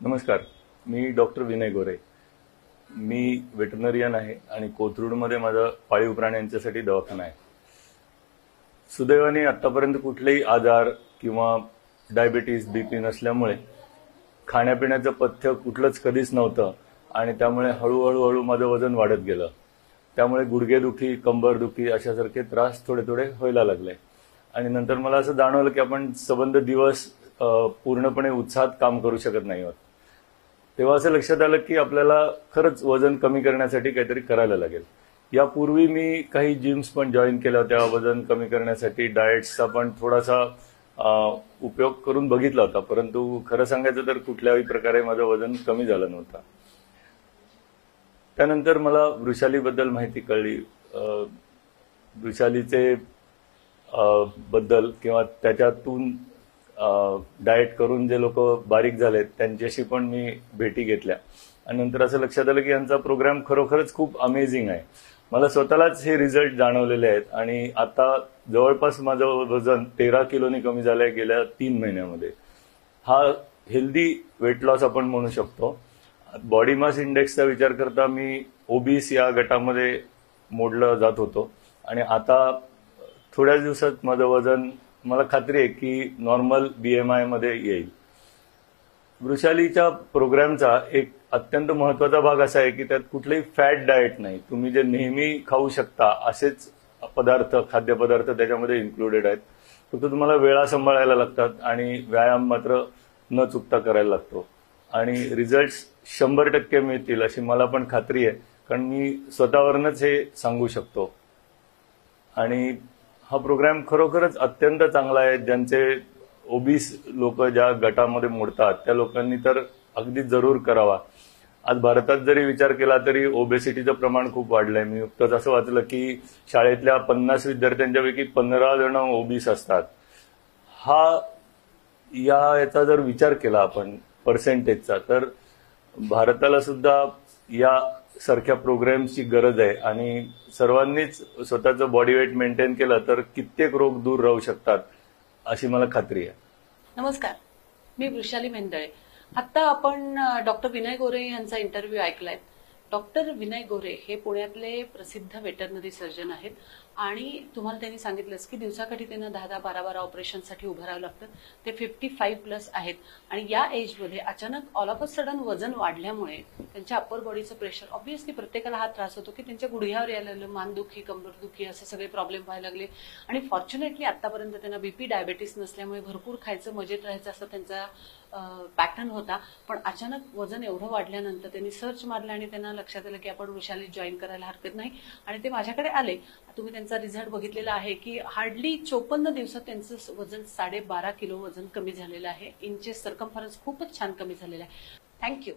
नमस्कार, मी डॉक्टर विनय गोरे. मी वेटरनरियन आहे आणि कोथरूडमध्ये माझा पाळीव प्राण्यांच्यासाठी दवाखाना आहे. सुदैवाने आतापर्यंत कुठलेही आजार किंवा डायबिटीज बीपी नसल्यामुळे खाण्यापिण्याचं पथ्य कुठलंच कधीच नव्हतं आणि त्यामुळे हळूहळू माझं वजन वाढत गेलं. त्यामुळे गुडघेदुखी, कंबरदुखी अशासारखे त्रास थोडे थोडे व्हायला लागले आणि नंतर मला असं जाणवलं की आपण संबंध दिवस पूर्णपणे उत्साहात काम करू शकत नाही आहोत. तेव्हा असं लक्षात आलं की आपल्याला खरंच वजन कमी करण्यासाठी काहीतरी करायला लागेल. यापूर्वी मी काही जिम्स पण जॉईन केल्या होत्या वजन कमी करण्यासाठी. डाएट्सचा पण थोडासा उपयोग करून बघितला होता, परंतु खरं सांगायचं तर कुठल्याही प्रकारे माझं वजन कमी झालं नव्हतं. त्यानंतर मला वृषालीबद्दल माहिती कळली. वृषालीचे बद्दल किंवा त्याच्यातून डाएट करून जे लोक बारीक झालेत त्यांच्याशी पण मी भेटी घेतल्या आणि नंतर असं लक्षात आलं की यांचा प्रोग्राम खरोखरच खूप अमेझिंग आहे. मला स्वतःलाच हे रिझल्ट जाणवलेले आहेत आणि आता जवळपास माझं वजन 13 किलोनी कमी झालंय गेल्या 3 महिन्यामध्ये. हा हेल्दी वेट लॉस आपण म्हणू शकतो. बॉडी मास इंडेक्सचा विचार करता मी ओबीस या गटामध्ये मोडलं जात होतो आणि आता थोड्या दिवसात माझं वजन मला खात्री आहे की नॉर्मल BMI मध्ये येईल. वृषालीच्या प्रोग्रामचा एक अत्यंत महत्वाचा भाग असा आहे की त्यात कुठलेही फॅट डाएट नाही. तुम्ही जे नेहमी खाऊ शकता असेच पदार्थ, खाद्यपदार्थ त्याच्यामध्ये इन्क्लुडेड आहेत. फक्त तुम्हाला वेळा सांभाळायला लागतात आणि व्यायाम मात्र न चुकता करायला लागतो आणि रिझल्ट्स 100% मिळतील अशी मला पण खात्री आहे, कारण मी स्वतःवरूनच हे सांगू शकतो. आणि हा प्रोग्राम खरोखरच अत्यंत चांगला आहे. ज्यांचे ओबीस लोक ज्या गटामध्ये मोडतात त्या लोकांनी तर अगदी जरूर करावा. आज भारतात जरी विचार केला तरी ओबेसिटीचं प्रमाण खूप वाढलंय. मी नुकतंच असं वाचलं की शाळेतल्या 50 विद्यार्थ्यांच्यापैकी 15 जण ओबीस असतात. याचा जर विचार केला आपण पर्सेंटेजचा, तर भारताला सुद्धा या सारख्या प्रोग्राम्सची गरज आहे आणि सर्वांनीच स्वतःचं बॉडी वेट मेंटेन केलं तर कित्येक रोग दूर राहू शकतात अशी मला खात्री आहे. नमस्कार, मी वृषाली मेंदळे. आता आपण डॉक्टर विनय गोरे यांचा इंटरव्ह्यू ऐकलाय. डॉक्टर विनय गोरे हे पुण्यातले प्रसिद्ध वेटरनरी सर्जन आहेत आणि तुम्हाला त्यांनी सांगितलंच की दिवसाकाठी त्यांना 10-10, 12-12 ऑपरेशनसाठी उभं राहावं लागतं. ते 55+ आहेत आणि या एजमध्ये अचानक ऑल ऑफ अ सडन वजन वाढल्यामुळे त्यांच्या अप्पर बॉडीचं प्रेशर, ऑब्व्हियसली प्रत्येकाला हा त्रास होतो की त्यांच्या गुडघ्यावर यायला लागलं, मानदुखी, कंबरदुखी असे सगळे प्रॉब्लेम व्हायला लागले. आणि फॉर्च्युनेटली आतापर्यंत त्यांना बीपी डायबिटीस नसल्यामुळे भरपूर खायचं, मजेत राहायचं असं त्यांचा पॅटर्न होता. पण अचानक वजन एवढं वाढल्यानंतर त्यांनी सर्च मारलं आणि त्यांना लक्षात आलं की आपण वृषाली जॉईन करायला हरकत नाही आणि ते माझ्याकडे आले. तुम्ही त्यांचा रिझल्ट बघितलेला आहे की हार्डली 54 दिवसात त्यांचं वजन 12.5 किलो वजन कमी झालेलं आहे. इंचेस सर्कम्फरन्स खूपच छान कमी झालेलं आहे. थँक्यू.